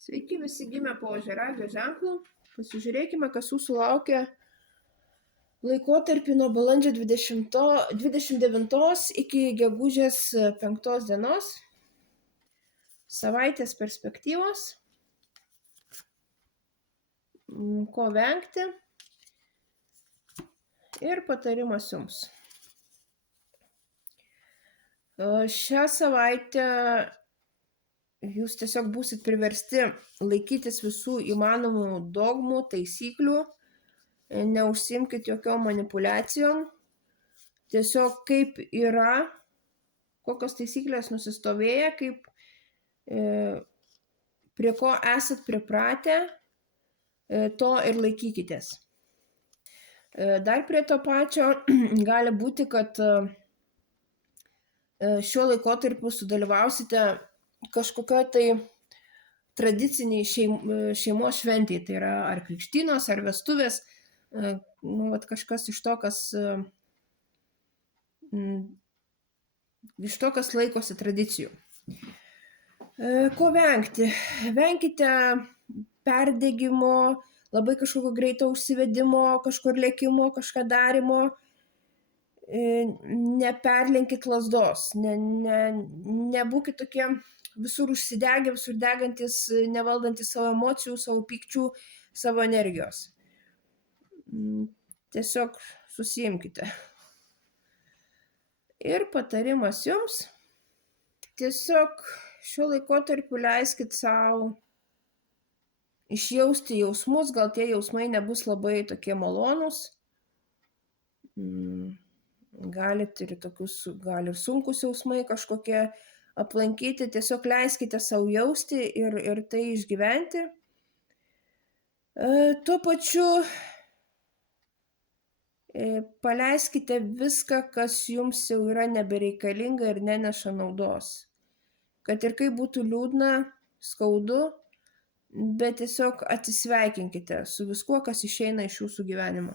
Sveiki visi gimę po ožiaragio ženklu. Pasižiūrėkime, kas jūsų laukia laikotarpį nuo balandžio 29 iki gegužės 5 dienos. Savaitės perspektyvos. Ko vengti. Ir patarimas jums. Šią savaitę jūs tiesiog būsit priversti laikytis visų įmanomų dogmų, taisyklių, neužsiimkit jokiom manipuliacijom, tiesiog kaip yra, kokios taisyklės nusistovėję, kaip prie ko esat pripratę, to ir laikykitės. Dar prie to pačio gali būti, kad šiuo laikotarpiu sudalyvausite kažkokio tai tradiciniai šeimos šventėje, tai yra ar krikštynos, ar vestuvės, kažkas iš to, kas laikosi tradicijų. Ko vengti? Venkite perdegimo, labai kažkokio greito užsivedimo, kažkur lėkimo, kažką darimo. Neperlenkit lazdos, nebūkit tokie visur užsidegę, visur degantis, nevaldantis savo emocijų, savo pykčių, savo energijos. Tiesiog susiimkite. Ir patarimas jums, tiesiog šiuo laikotarpiu leiskit savo išjausti jausmus, gal tie jausmai nebus labai tokie malonūs. Galit ir tokius, gal ir sunkus jausmai kažkokie aplankyti, tiesiog leiskite savo jausti ir tai išgyventi. Tuo pačiu paleiskite viską, kas jums jau yra nebereikalinga ir neneša naudos. Kad ir kaip būtų liūdna, skaudu, bet tiesiog atsisveikinkite su viskuo, kas išeina iš jūsų gyvenimo.